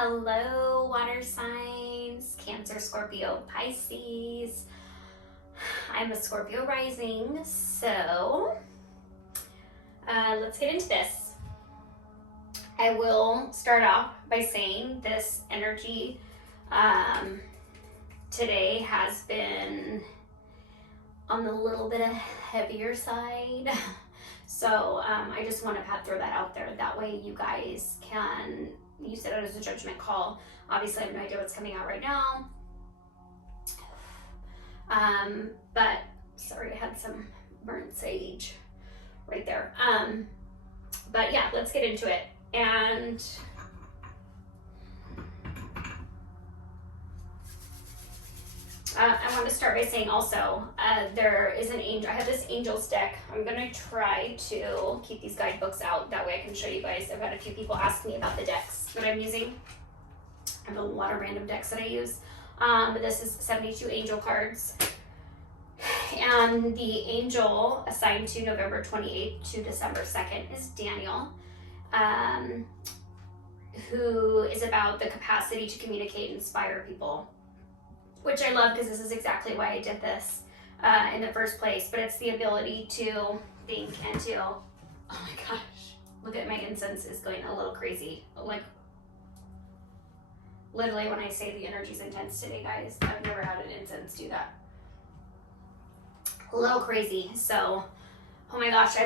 Hello, water signs, Cancer, Scorpio, Pisces. I'm a Scorpio rising, so let's get into this. I will start off by saying this energy today has been on the little bit of heavier side. So I just want to throw that out there. That way you guys can use it as a judgment call. Obviously, I have no idea what's coming out right now. But sorry, I had some burnt sage right there. But yeah, let's get into it. And I want to start by saying also, there is an angel. I have this angels deck. I'm going to try to keep these guidebooks out. That way I can show you guys. I've had a few people ask me about the decks that I'm using. I have a lot of random decks that I use. But this is 72 angel cards. And the angel assigned to November 28th to December 2nd is Daniel, who is about the capacity to communicate and inspire people. Which I love because this is exactly why I did this in the first place. But it's the ability to think and to, oh my gosh, look at my incense is going a little crazy. Like, literally when I say the energy's intense today, guys, I've never had an incense do that. A little crazy. So, oh my gosh,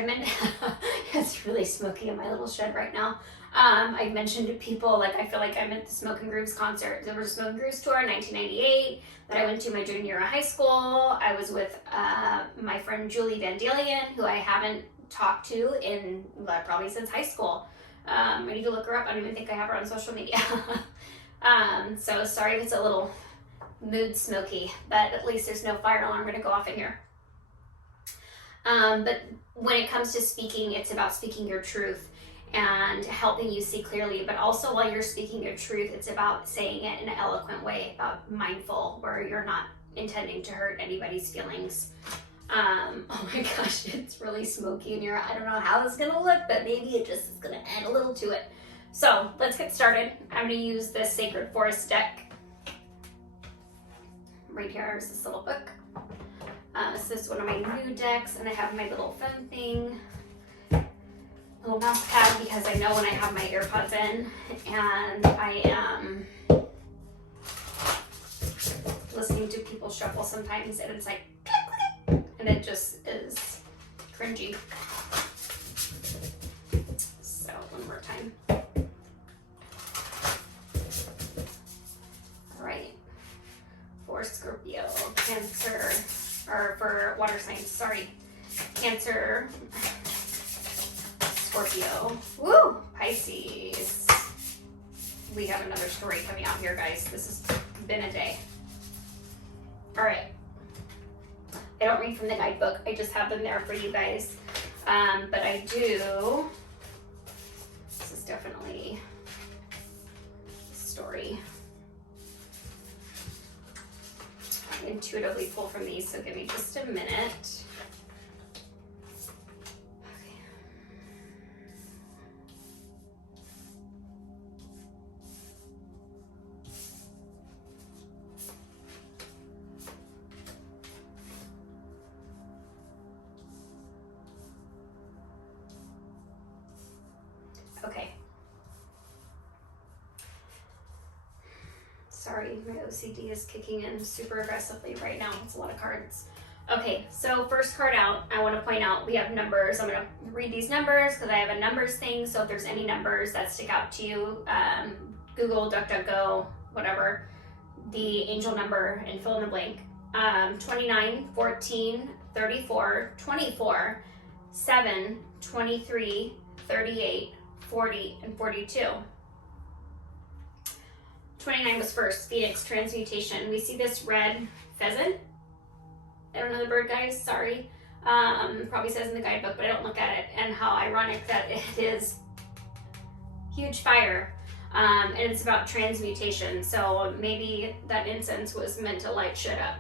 it's really smoky in my little shed right now. I've mentioned to people, like, I feel like I'm at the Smoke and Grooves concert. There was a Smoke and Grooves tour in 1998 that I went to my junior year of high school. I was with my friend Julie Van Delian, who I haven't talked to in probably since high school. I need to look her up. I don't even think I have her on social media. So sorry if it's a little mood smoky, but at least there's no fire alarm going to go off in here. But when it comes to speaking, it's about speaking your truth and helping you see clearly, but also while you're speaking your truth, it's about saying it in an eloquent way, about mindful, where you're not intending to hurt anybody's feelings. Oh my gosh, it's really smoky in here. I don't know how it's gonna look, but maybe it just is gonna add a little to it. So let's get started. I'm gonna use this Sacred Forest deck. Right here is this little book. This is one of my new decks, and I have my little phone thing. Little mouse pad, because I know when I have my AirPods in and I am listening to people shuffle sometimes, and it's like click, click, and it just is cringy. So one more time. All right, for Scorpio, Cancer, or for water signs, sorry, Cancer, Scorpio, woo, Pisces. We have another story coming out here, guys. This has been a day. All right. I don't read from the guidebook. I just have them there for you guys. But I do. This is definitely a story. I intuitively pull from these, so give me just a minute. Okay. Sorry, my OCD is kicking in super aggressively right now. It's a lot of cards. Okay, so first card out, I want to point out we have numbers. I'm going to read these numbers because I have a numbers thing. So if there's any numbers that stick out to you, Google, DuckDuckGo, whatever, the angel number and fill in the blank. 29, 14, 34, 24, 7, 23, 38, 40, and 42. 29 was first, Phoenix, transmutation. We see this red pheasant. I don't know the bird, guys, sorry. Probably says in the guidebook, but I don't look at it. And how ironic that it is huge fire. And it's about transmutation. So maybe that incense was meant to light shit up.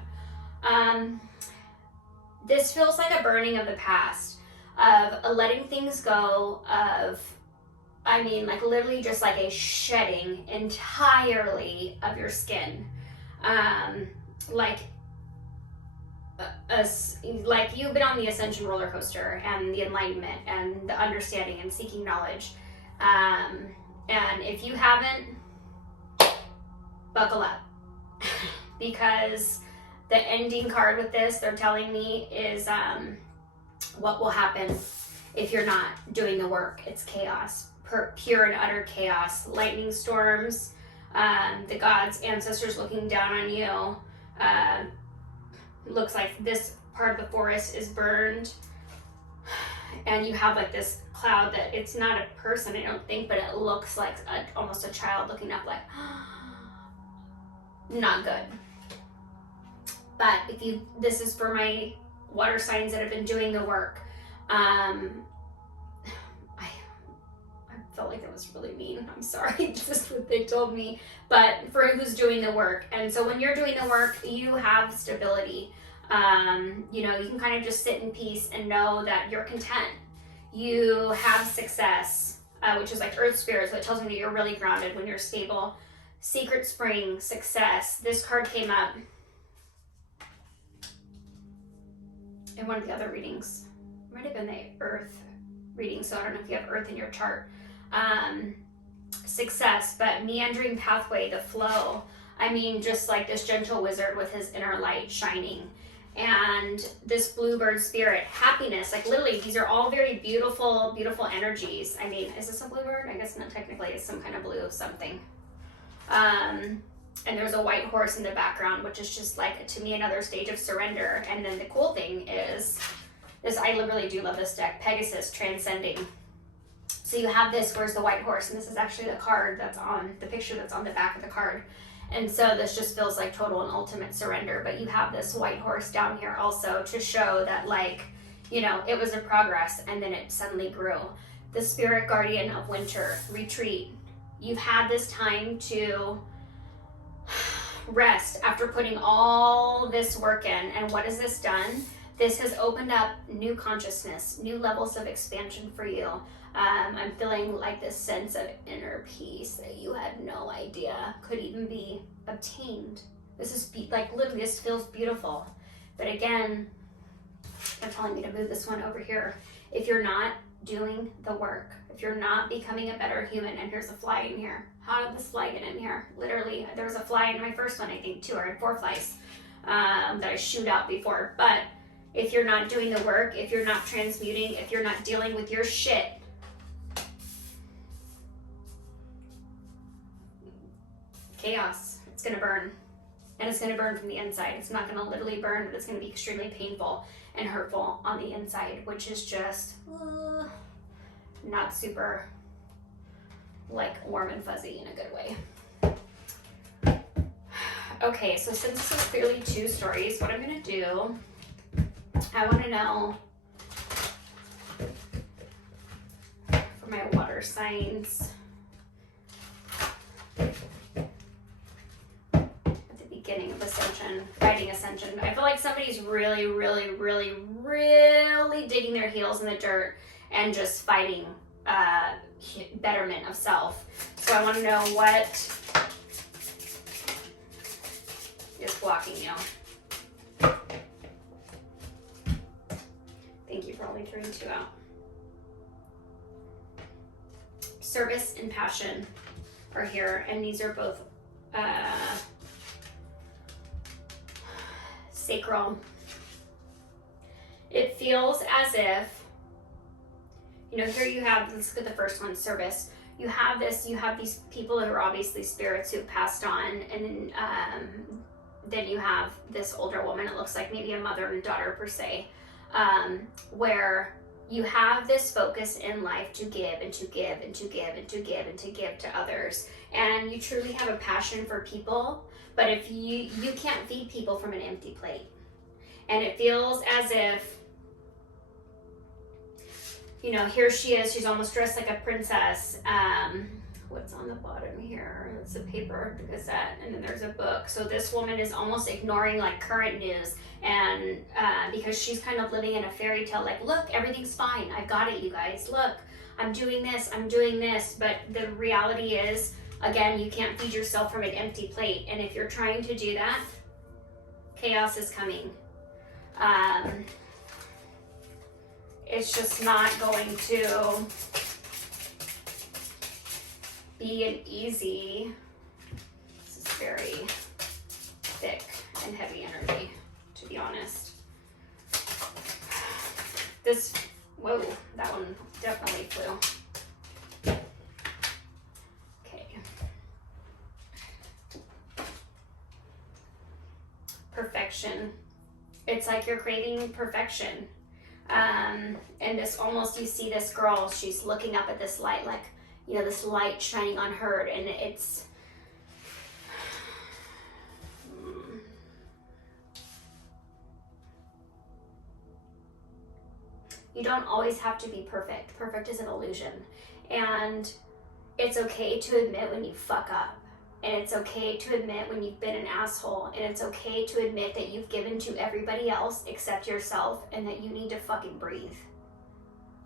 This feels like a burning of the past, of letting things go, of I mean, like literally just like a shedding entirely of your skin. Like like you've been on the ascension roller coaster and the enlightenment and the understanding and seeking knowledge. And if you haven't, buckle up. Because the ending card with this, they're telling me, is what will happen if you're not doing the work. It's chaos, pure and utter chaos. Lightning storms, the gods, ancestors looking down on you. Looks like this part of the forest is burned. And you have like this cloud that it's not a person, I don't think, but it looks like almost a child looking up like, not good. But if you, this is for my water signs that have been doing the work. I felt like that was really mean. I'm sorry. This is what they told me. But for who's doing the work. And so when you're doing the work, you have stability. You know, you can kind of just sit in peace and know that you're content. You have success, which is like earth spirit. So it tells me that you're really grounded when you're stable. Secret spring, success. This card came up in one of the other readings. It might have been the earth reading, so I don't know if you have earth in your chart. Success, but meandering pathway, the flow. I mean, just like this gentle wizard with his inner light shining. And this bluebird spirit, happiness, like literally, these are all very beautiful, beautiful energies. I mean, is this a bluebird? I guess not technically, it's some kind of blue of something. And there's a white horse in the background, which is just like, to me, another stage of surrender. And then the cool thing is, this, I really do love this deck, Pegasus, transcending. So you have this, where's the white horse? And this is actually the card that's on, the picture that's on the back of the card. And so this just feels like total and ultimate surrender. But you have this white horse down here also to show that, like, you know, it was a progress and then it suddenly grew. The spirit guardian of winter, retreat. You've had this time to rest after putting all this work in. And what has this done? This has opened up new consciousness, new levels of expansion for you. I'm feeling like this sense of inner peace that you had no idea could even be obtained. This is like literally, this feels beautiful. But again, they're telling me to move this one over here. If you're not doing the work, if you're not becoming a better human, and here's a fly in here. How did this fly get in here? Literally, there was a fly in my first one, I think, too, or I had 4 flies that I shooed out before. But if you're not doing the work, if you're not transmuting, if you're not dealing with your shit, chaos, it's gonna burn. And it's gonna burn from the inside. It's not gonna literally burn, but it's gonna be extremely painful and hurtful on the inside, which is just not super like warm and fuzzy in a good way. Okay, so since this is clearly 2 stories, what I'm gonna do, I wanna know for my water signs, beginning of ascension, fighting ascension. I feel like somebody's really, really, really, really digging their heels in the dirt and just fighting betterment of self. So I want to know what is blocking you. Thank you for only throwing 2 out. Service and passion are here, and these are both sacral. It feels as if, you know, here you have, let's look at the first one, service. You have this, you have these people who are obviously spirits who have passed on, and then you have this older woman, it looks like maybe a mother and daughter per se, where you have this focus in life to give and to give and to give and to give and to give to others. And you truly have a passion for people, but if you can't feed people from an empty plate. And it feels as if, you know, here she is, she's almost dressed like a princess. What's on the bottom here? It's a paper gazette, and then there's a book. So this woman is almost ignoring like current news, and because she's kind of living in a fairy tale, like, look, everything's fine. I've got it, you guys. Look, I'm doing this, but the reality is, again, you can't feed yourself from an empty plate. And if you're trying to do that, chaos is coming. It's just not going to be an easy, this is very thick and heavy energy, to be honest. This, whoa, that one definitely flew. Okay. Perfection. It's like you're craving perfection. And this almost, you see this girl, she's looking up at this light, like, you know, this light shining on her, and it's, you don't always have to be perfect. Perfect is an illusion. And it's okay to admit when you fuck up. And it's okay to admit when you've been an asshole. And it's okay to admit that you've given to everybody else except yourself, and that you need to fucking breathe.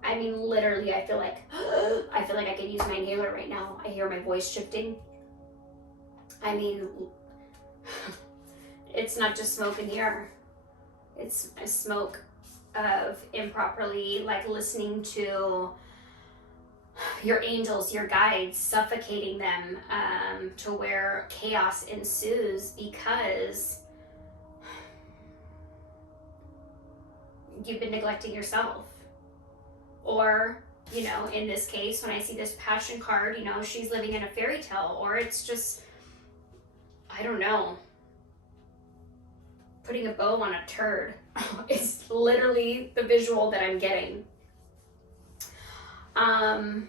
I mean, literally, I feel like I could use my inhaler right now. I hear my voice shifting. I mean, it's not just smoke in here. It's a smoke of improperly, like, listening to your angels, your guides, suffocating them, to where chaos ensues because you've been neglecting yourself. Or, you know, in this case, when I see this passion card, you know, she's living in a fairy tale, or it's just, I don't know, putting a bow on a turd. It's literally the visual that I'm getting. I'm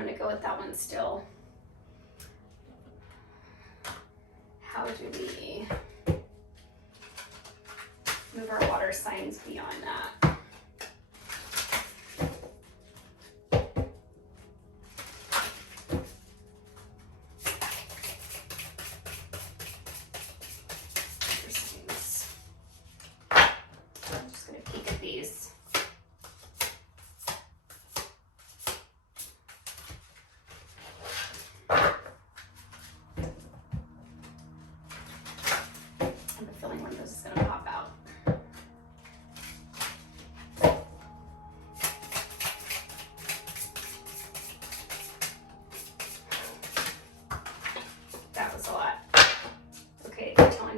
gonna go with that one still. How do we move our water signs beyond that? I'm just gonna peek at these.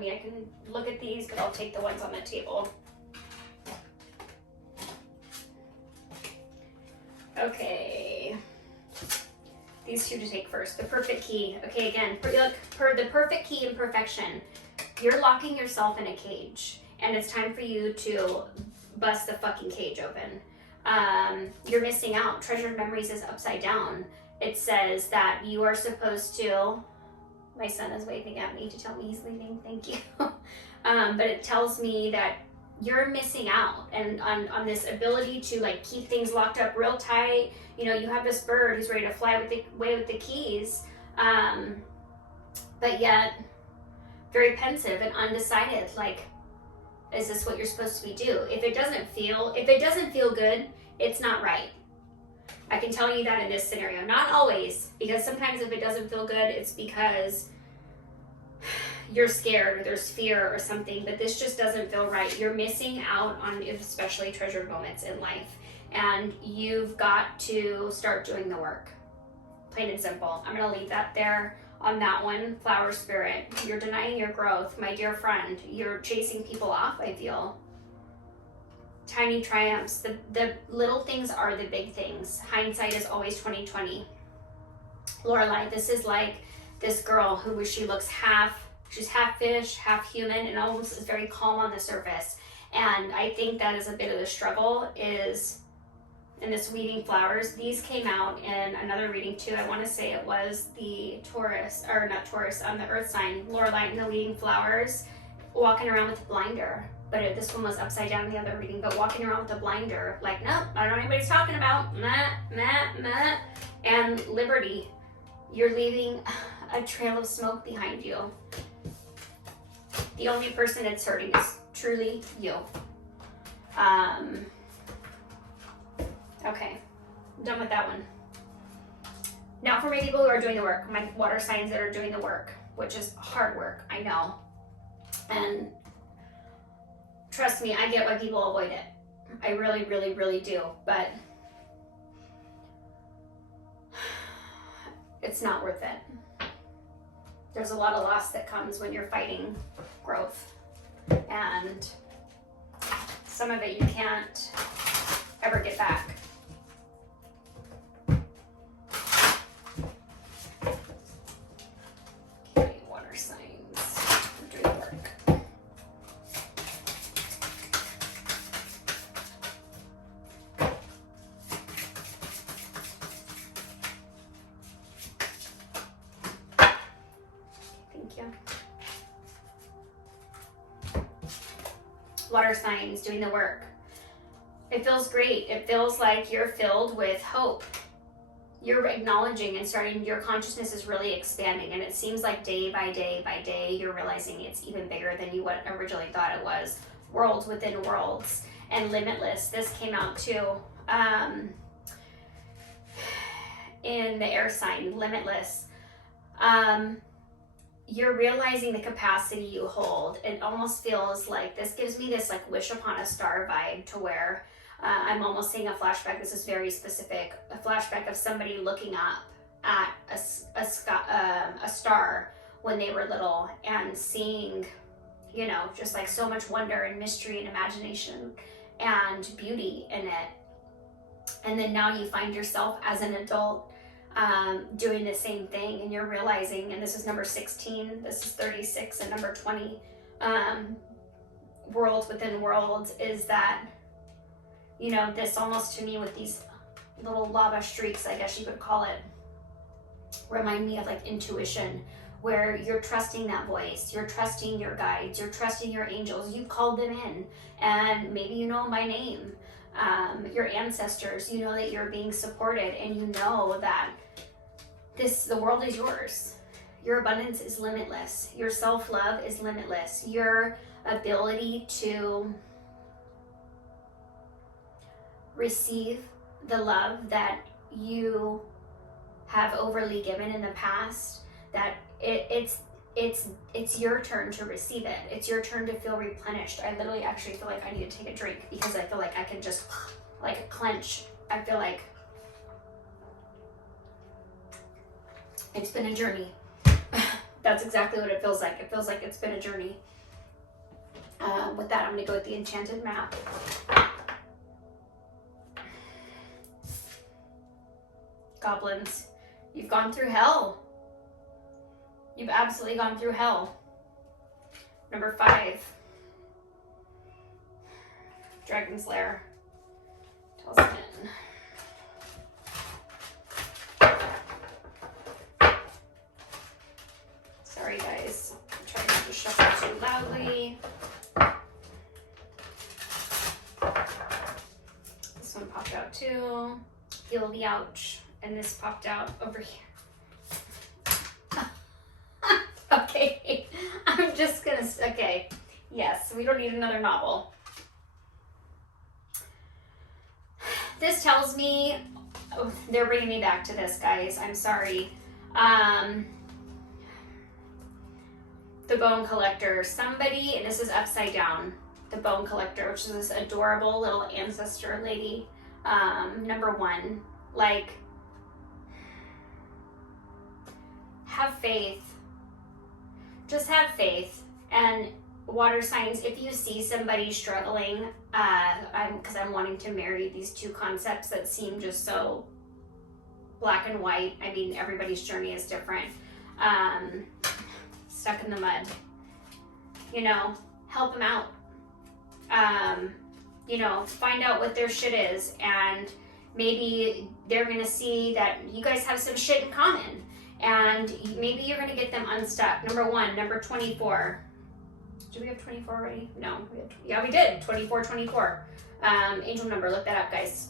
I can look at these, but I'll take the ones on the table. Okay. These two to take first. The perfect key. Okay, again, look, for the perfect key and perfection, you're locking yourself in a cage, and it's time for you to bust the fucking cage open. You're missing out. Treasured Memories is upside down. It says that you are supposed to, my son is waving at me to tell me he's leaving, thank you. But it tells me that you're missing out and on this ability to, like, keep things locked up real tight. You know, you have this bird who's ready to fly away with the keys, but yet very pensive and undecided. Like, is this what you're supposed to be do? If it doesn't feel good, it's not right. I can tell you that in this scenario. Not always, because sometimes if it doesn't feel good, it's because you're scared or there's fear or something, but this just doesn't feel right. You're missing out on especially treasured moments in life, and you've got to start doing the work. Plain and simple. I'm going to leave that there on that one. Flower Spirit, you're denying your growth, my dear friend. You're chasing people off, I feel. Tiny triumphs. The little things are the big things. Hindsight is always 20/20. Lorelai, this is like this girl who she looks she's half fish, half human, and almost is very calm on the surface. And I think that is a bit of the struggle is in this weeding flowers. These came out in another reading too. I want to say it was the Taurus, or not Taurus, the Earth sign, Lorelai in the weeding flowers, walking around with a blinder. But this one was upside down in the other reading, but walking around with a blinder, like, nope, I don't know what anybody's talking about, meh, meh, meh. And Liberty, you're leaving a trail of smoke behind you. The only person it's hurting is truly you. Okay, I'm done with that one. Now for my people who are doing the work, my water signs that are doing the work, which is hard work, I know. And trust me, I get why people avoid it. I really, really, really do. But it's not worth it. There's a lot of loss that comes when you're fighting growth. And some of it you can't ever get back. Okay, water signs. Do the work. Thank you. Water signs doing the work. It feels great. It feels like you're filled with hope. You're acknowledging and starting, your consciousness is really expanding, and it seems like day by day by day, you're realizing it's even bigger than you originally thought it was. Worlds within worlds and limitless. This came out too in the air sign, limitless. You're realizing the capacity you hold. It almost feels like, this gives me this like wish upon a star vibe, to where I'm almost seeing a flashback. This is very specific. A flashback of somebody looking up at a star when they were little and seeing, you know, just like so much wonder and mystery and imagination and beauty in it. And then now you find yourself as an adult doing the same thing, and you're realizing, and this is number 16, this is 36, and number 20, worlds within worlds, is that, you know, this almost to me with these little lava streaks, I guess you could call it, remind me of like intuition, where you're trusting that voice, you're trusting your guides, you're trusting your angels, you've called them in, and maybe you know them by name, your ancestors, you know that you're being supported, and you know that the world is yours. Your abundance is limitless. Your self-love is limitless. Your ability to receive the love that you have overly given in the past, that it's your turn to receive it. It's your turn to feel replenished. I literally actually feel like I need to take a drink, because I feel like I can just like clench. I feel like it's been a journey. That's exactly what it feels like. It feels like it's been a journey. With that, I'm going to go with the enchanted map. Goblins, you've gone through hell. You've absolutely gone through hell. Number 5. Dragon's Lair. Talisman. Sorry guys, I'm trying not to shuffle too loudly. This one popped out too. Feel the ouch. And this popped out over here. Okay, I'm just gonna, okay. Yes, we don't need another novel. This tells me, oh, they're bringing me back to this, guys. I'm sorry. The Bone Collector. Somebody, and this is upside down, the Bone Collector, which is this adorable little ancestor lady. Number 1, like, have faith. Just have faith. And water signs, if you see somebody struggling, because I'm wanting to marry these two concepts that seem just so black and white. I mean, everybody's journey is different. Stuck in the mud. You know, help them out. You know, find out what their shit is, and maybe they're gonna see that you guys have some shit in common, and maybe you're gonna get them unstuck. Number 1, number 24. Did we have 24 already? No, we did. 24. Angel number, look that up, guys.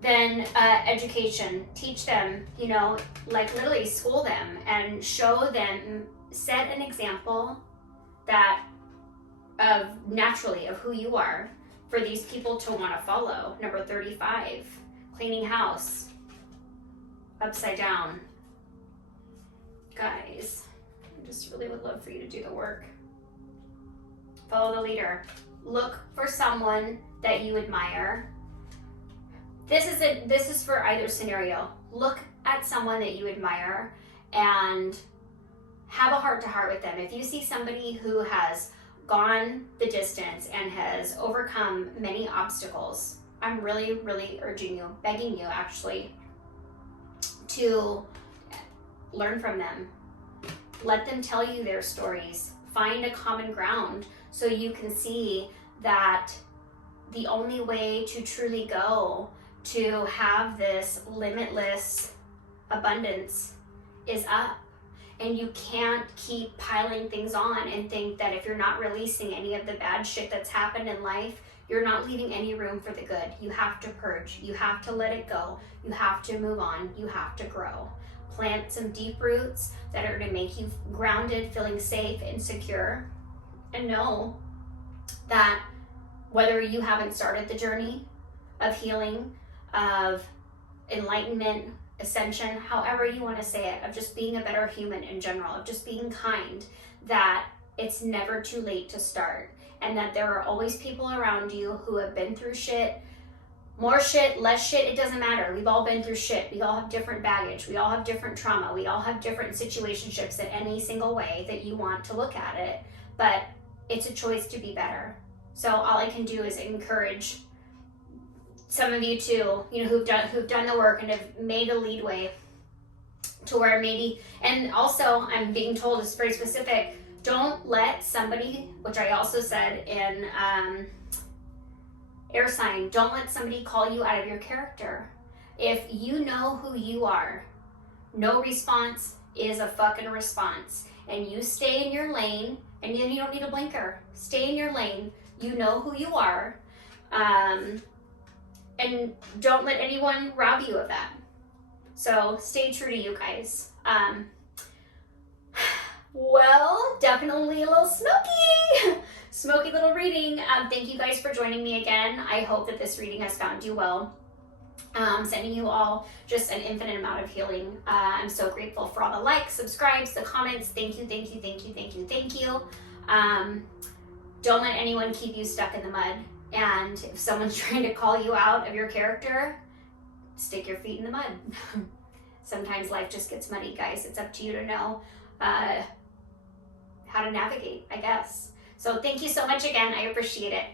Then education, teach them, you know, like literally school them and show them, set an example that naturally of who you are, for these people to want to follow. Number 35, cleaning house, upside down. Guys, I just really would love for you to do the work. Follow the leader. Look for someone that you admire. This is for either scenario. Look at someone that you admire and have a heart-to-heart with them. If you see somebody who has gone the distance and has overcome many obstacles, I'm really, really urging you, begging you actually, to learn from them. Let them tell you their stories. Find a common ground so you can see that the only way to truly go to have this limitless abundance is up. And you can't keep piling things on and think that if you're not releasing any of the bad shit that's happened in life, you're not leaving any room for the good. You have to purge. You have to let it go. You have to move on. You have to grow. Plant some deep roots that are going to make you grounded, feeling safe and secure. And know that whether you haven't started the journey of healing, of enlightenment, ascension, however you want to say it, of just being a better human in general, of just being kind, that it's never too late to start. And that there are always people around you who have been through shit, more shit, less shit, it doesn't matter. We've all been through shit. We all have different baggage. We all have different trauma. We all have different situationships in any single way that you want to look at it. But it's a choice to be better. So all I can do is encourage some of you too, who've done the work and have made a leadway to where maybe, and also I'm being told it's very specific, don't let somebody, which I also said in air sign, don't let somebody call you out of your character. If you know who you are, no response is a fucking response. And you stay in your lane, and then you don't need a blinker. Stay in your lane. You know who you are. And don't let anyone rob you of that. So stay true to you guys. Well, definitely a little smoky little reading. Thank you guys for joining me again. I hope that this reading has found you well. Sending you all just an infinite amount of healing. I'm so grateful for all the likes, subscribes, the comments. Thank you, thank you, thank you, thank you, thank you. Don't let anyone keep you stuck in the mud. And if someone's trying to call you out of your character, stick your feet in the mud. Sometimes life just gets muddy, guys. It's up to you to know how to navigate, I guess. So thank you so much again. I appreciate it.